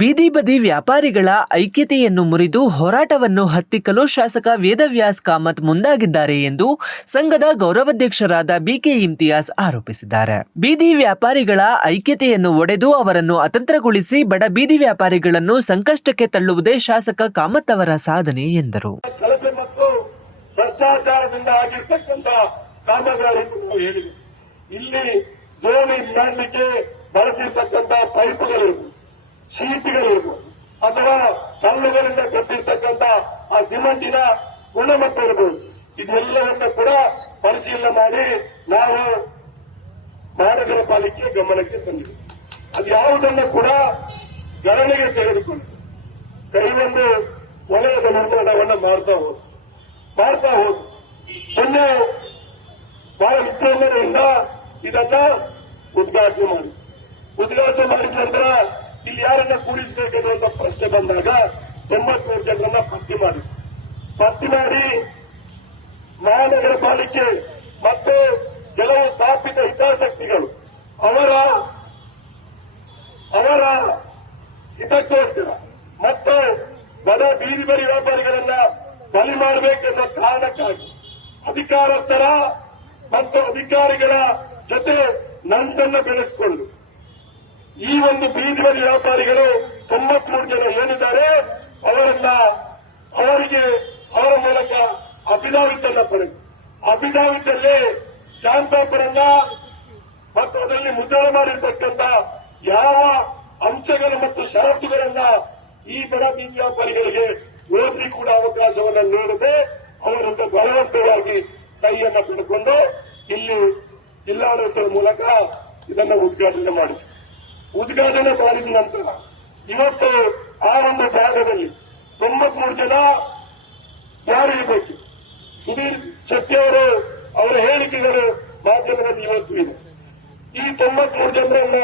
ಬೀದಿ ಬದಿ ವ್ಯಾಪಾರಿಗಳ ಐಕ್ಯತೆಯನ್ನು ಮುರಿದು ಹೋರಾಟವನ್ನು ಹತ್ತಿಕ್ಕಲು ಶಾಸಕ ವೇದವ್ಯಾಸ್ ಕಾಮತ್ ಮುಂದಾಗಿದ್ದಾರೆ ಎಂದು ಸಂಘದ ಗೌರವಾಧ್ಯಕ್ಷರಾದ ಬಿಕೆ ಇಮ್ತಿಯಾಸ್ ಆರೋಪಿಸಿದ್ದಾರೆ. ಬೀದಿ ವ್ಯಾಪಾರಿಗಳ ಐಕ್ಯತೆಯನ್ನು ಒಡೆದು ಅವರನ್ನು ಅತಂತ್ರಗೊಳಿಸಿ ಬಡ ಬೀದಿ ವ್ಯಾಪಾರಿಗಳನ್ನು ಸಂಕಷ್ಟಕ್ಕೆ ತಳ್ಳುವುದೇ ಶಾಸಕ ಕಾಮತ್ ಅವರ ಸಾಧನೆ ಎಂದರು. ಇಲ್ಲಿ ಆಗಿರ್ತಕ್ಕಂಥ ಶೀಟ್ಗಳಿರ್ಬೋದು ಅಥವಾ ಕಲ್ಲುಗಳಿಂದ ಕಟ್ಟಿರ್ತಕ್ಕಂಥ ಆ ಸಿಮೆಂಟಿನ ಗುಣಮಟ್ಟ ಇರಬಹುದು ಇದೆಲ್ಲವನ್ನ ಕೂಡ ಪರಿಶೀಲನೆ ಮಾಡಿ ನಾವು ಮಹಾನಗರ ಪಾಲಿಕೆ ಗಮನಕ್ಕೆ ತಂದಿದೆ ಅದು ಯಾವುದನ್ನು ಕೂಡ ಗಣನೆಗೆ ತೆಗೆದುಕೊಂಡು ಕೆಲವೊಂದು ವಲಯದ ನಿರ್ಮಾಣವನ್ನು ಮಾಡ್ತಾ ಹೋದ್ರು ಮಾಡ್ತಾ ಹೋದ್ರು ಮೊನ್ನೆ ಬಹಳ ವಿಜೃಂಭಣೆಯಿಂದ ಇದನ್ನ ಉದ್ಘಾಟನೆ ಮಾಡಿ ಉದ್ಘಾಟನೆ ಮಾಡಿದ ನಂತರ ಇಲ್ಲಿ ಯಾರನ್ನ ಕೂಡಿಸಬೇಕೆನ್ನುವಂತ ಪ್ರಶ್ನೆ ಬಂದಾಗ ಎಂಬತ್ಮೂರು ಜನರನ್ನ ಪಟ್ಟಿ ಮಾಡಿ. ಪಟ್ಟಿ ಮಾಡಿ ಮಹಾನಗರ ಪಾಲಿಕೆ ಮತ್ತು ಕೆಲವು ಸ್ಥಾಪಿತ ಹಿತಾಸಕ್ತಿಗಳು. ಅವರ ಅವರ ಹಿತಕ್ಕೋಸ್ಕರ ಮತ್ತು ಬಡ ಬೀದಿ ಬರಿ ವ್ಯಾಪಾರಿಗಳನ್ನ ಬಲಿ ಮಾಡಬೇಕೆಂಬ ಕಾರಣಕ್ಕಾಗಿ ಅಧಿಕಾರಸ್ಥರ ಮತ್ತು ಅಧಿಕಾರಿಗಳ ಜೊತೆ ನಂಟನ್ನು ಬೆಳೆಸಿಕೊಂಡು ಈ ಒಂದು ಬೀದಿ ಬದಿ ವ್ಯಾಪಾರಿಗಳು ತೊಂಬತ್ಮೂರು ಜನ ಏನಿದ್ದಾರೆ, ಅವರನ್ನ ಅವರಿಗೆ ಅವರ ಮೂಲಕ ಅಭಿದಾವಿತನ್ನ ಪಡೆದು ಅಫಿದಾವಿತ್ ಅಲ್ಲಿ ಸ್ಟಾಂಪ್ ಪೇಪರ್ ಅನ್ನ ಮತ್ತು ಅದರಲ್ಲಿ ಮುದ್ರಣ ಮಾಡಿರ್ತಕ್ಕಂಥ ಯಾವ ಅಂಶಗಳು ಮತ್ತು ಷರತ್ತುಗಳನ್ನ ಈ ಬಡ ಬೀದಿ ವ್ಯಾಪಾರಿಗಳಿಗೆ ಓದಿ ಕೂಡ ಅವಕಾಶವನ್ನು ನೀಡದೆ ಅವರಿಂದ ಬಲವಂತವಾಗಿ ಕೈಯನ್ನ ಪಡೆದುಕೊಂಡು ಇಲ್ಲಿ ಜಿಲ್ಲಾಡಳಿತದ ಮೂಲಕ ಇದನ್ನು ಉದ್ಘಾಟನೆ ಮಾಡಿಸಿ. ಉದ್ಘಾಟನೆ ಮಾಡಿದ ನಂತರ ಇವತ್ತು ಆ ಒಂದು ಜಾಗದಲ್ಲಿ ತೊಂಬತ್ಮೂರು ಜನ ಯಾರಿರಬೇಕು ಸುಧೀರ್ ಶೆಟ್ಟಿ ಅವರು ಅವರ ಹೇಳಿಕೆಗಳು ಮಾಧ್ಯಮದಲ್ಲಿ ಇವತ್ತು ಇದೆ. ಈ ತೊಂಬತ್ಮೂರು ಜನರನ್ನ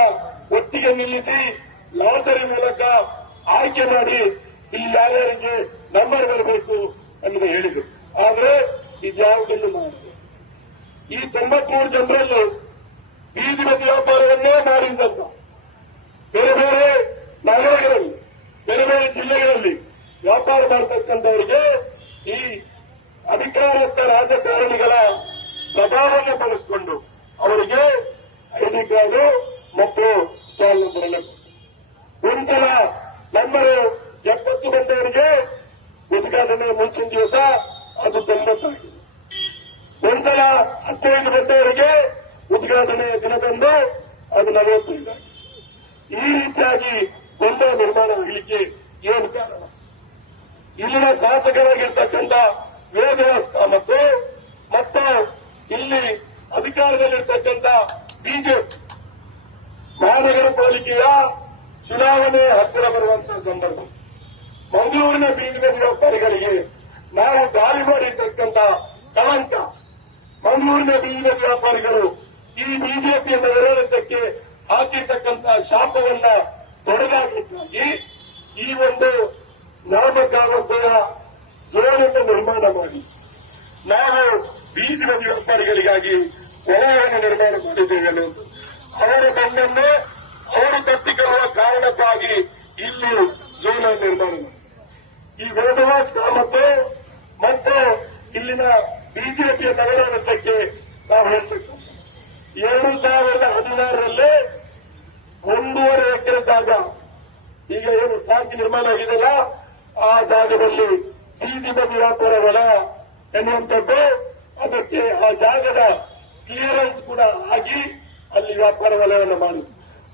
ಒಟ್ಟಿಗೆ ನಿಲ್ಲಿಸಿ ಲಾಟರಿ ಮೂಲಕ ಆಯ್ಕೆ ಮಾಡಿ ಇಲ್ಲಿ ಯಾರ್ಯಾರಿಗೆ ನಂಬರ್ ಬರಬೇಕು ಅನ್ನೋದು ಹೇಳಿದರು. ಆದ್ರೆ ಇದ್ಯಾವುದನ್ನು ಮಾಡಿದೆ ಈ ತೊಂಬತ್ಮೂರು ಜನರಲ್ಲೂ ಬೀದಿ ಬದಿ ವ್ಯಾಪಾರವನ್ನೇ ಮಾಡಿದಂತ ಜಿಲ್ಲೆಗಳಲ್ಲಿ ವ್ಯಾಪಾರ ಮಾಡತಕ್ಕಂಥವರಿಗೆ ಈ ಅಧಿಕಾರಸ್ಥ ರಾಜಕಾರಣಿಗಳ ಪ್ರಭಾವವನ್ನು ಬಳಸಿಕೊಂಡು ಅವರಿಗೆ ಐಡಿ ಕಾರ್ಡು ಮತ್ತು ಸ್ಟಾಲ್ ಬರಲೇಬೇಕು. ಒಂದ್ಸಲ ನಮ್ಮ ಎಪ್ಪತ್ತು ಮಂದಿಯವರಿಗೆ ಉದ್ಘಾಟನೆ ಮುಂಚಿನ ದಿವಸ ಅದು ತೊಂಬತ್ತಾಗಿದೆ ಒಂದ್ಸಲ ಹದಿನೈದು ಮಂದಿಯವರಿಗೆ ಉದ್ಘಾಟನೆ ದಿನದಂದು ಅದು ನಲವತ್ತೈದಾಗಿದೆ ಈ ರೀತಿಯಾಗಿ ಗೊಂದಲ ನಿರ್ಮಾಣ ಆಗಲಿಕ್ಕೆ ಏನು ಕಾರಣ ಇಲ್ಲಿನ ಶಾಸಕರಾಗಿರ್ತಕ್ಕಂಥ ವೇದವ್ಯಾಸ್ ಕಾಮತ್ ಮತ್ತು ಇಲ್ಲಿ ಅಧಿಕಾರದಲ್ಲಿರ್ತಕ್ಕಂಥ ಬಿಜೆಪಿ ಮಹಾನಗರ ಪಾಲಿಕೆಯ ಚುನಾವಣೆ ಹತ್ತಿರ ಬರುವಂತಹ ಸಂದರ್ಭ. ಮಂಗಳೂರಿನ ಬೀದಿ ಬದಿ ವ್ಯಾಪಾರಿಗಳಿಗೆ ನಾವು ದಾಳಿ ಮಾಡಿರ್ತಕ್ಕಂಥ ಕಳಂಕ. ಮಂಗಳೂರಿನ ಬೀದಿ ವ್ಯಾಪಾರಿಗಳು ಈ ಬಿಜೆಪಿಯನ್ನು ವಿರೋಧಕ್ಕೆ ಹಾಕಿರ್ತಕ್ಕಂಥ ಶಾಪವನ್ನ ತೊಡೆದಾಕಲಿಕ್ಕಾಗಿ ಈ ಒಂದು ನಾಮಕಾವತೆಯ ಝೋನನ್ನು ನಿರ್ಮಾಣ ಮಾಡಿ ನಾವು ಬೀದಿ ಬದಿ ವ್ಯಾಪಾರಿಗಳಿಗಾಗಿ ವಲಯವನ್ನು ನಿರ್ಮಾಣ ಮಾಡಿದ್ದೇವೆ ಅನ್ನೋದು. ಅವರು ಮಣ್ಣನ್ನು ಅವರು ತಪ್ಪಿಕೊಳ್ಳುವ ಕಾರಣಕ್ಕಾಗಿ ಇಲ್ಲಿ ಜೋನ ನಿರ್ಮಾಣ ಈ ವೇದವಾಸ್ ಗ್ರಾಮಕ್ಕೆ ಮತ್ತು ಇಲ್ಲಿನ ಬಿಜೆಪಿಯ ನಗರಾಡಳಿತಕ್ಕೆ ನಾವು ಹೇಳ್ತಕ್ಕಂಥ ಎರಡು ಸಾವಿರದ ಹದಿನಾರರಲ್ಲಿ ಒಂದೂವರೆ ಎಕರೆ ಜಾಗ ಈಗ ಏನು ಟ್ಯಾಂಕ್ ನಿರ್ಮಾಣ ಆಗಿದೆಯಲ್ಲ, ಆ ಜಾಗದಲ್ಲಿ ಬೀದಿ ಬದಿ ವ್ಯಾಪಾರ ವಲಯ ಎನ್ನುವಂಥದ್ದು, ಅದಕ್ಕೆ ಆ ಜಾಗದ ಕ್ಲಿಯರೆನ್ಸ್ ಕೂಡ ಆಗಿ ಅಲ್ಲಿ ವ್ಯಾಪಾರ ವಲಯವನ್ನು ಮಾಡಿ.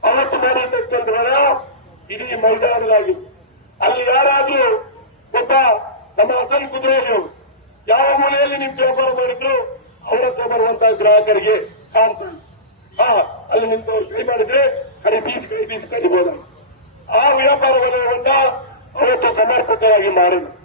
ಅವತ್ತು ಮಾಡಿರ್ತಕ್ಕಂಥ ವಲಯ ಇಡೀ ಮೈದಾನದಾಗಿತ್ತು ಅಲ್ಲಿ ಯಾರಾದ್ರೂ ಒಬ್ಬ ನಮ್ಮ ಅಸಲ್ ಕುದುರೆಯವರು ಯಾವ ಮೂಲೆಯಲ್ಲಿ ನಿಂತು ವ್ಯಾಪಾರ ಮಾಡಿದ್ರು, ಅವರ ಹತ್ರ ಬರುವಂತಹ ಗ್ರಾಹಕರಿಗೆ ಕಾಣ್ತಾರೆ ಹಾ ಅಲ್ಲಿ ನಿಂತವ್ರು ಕೈ ಮಾಡಿದ್ರೆ ಕೈ ಬೀಸ್ ಕೈ ಬೀಸ್ ಕರಿಬಹುದು ಆ ವ್ಯಾಪಾರ ವಲಯವನ್ನ ಅವತ್ತು ಸಮರ್ಪಕವಾಗಿ ಮಾಡಿದ್ರು.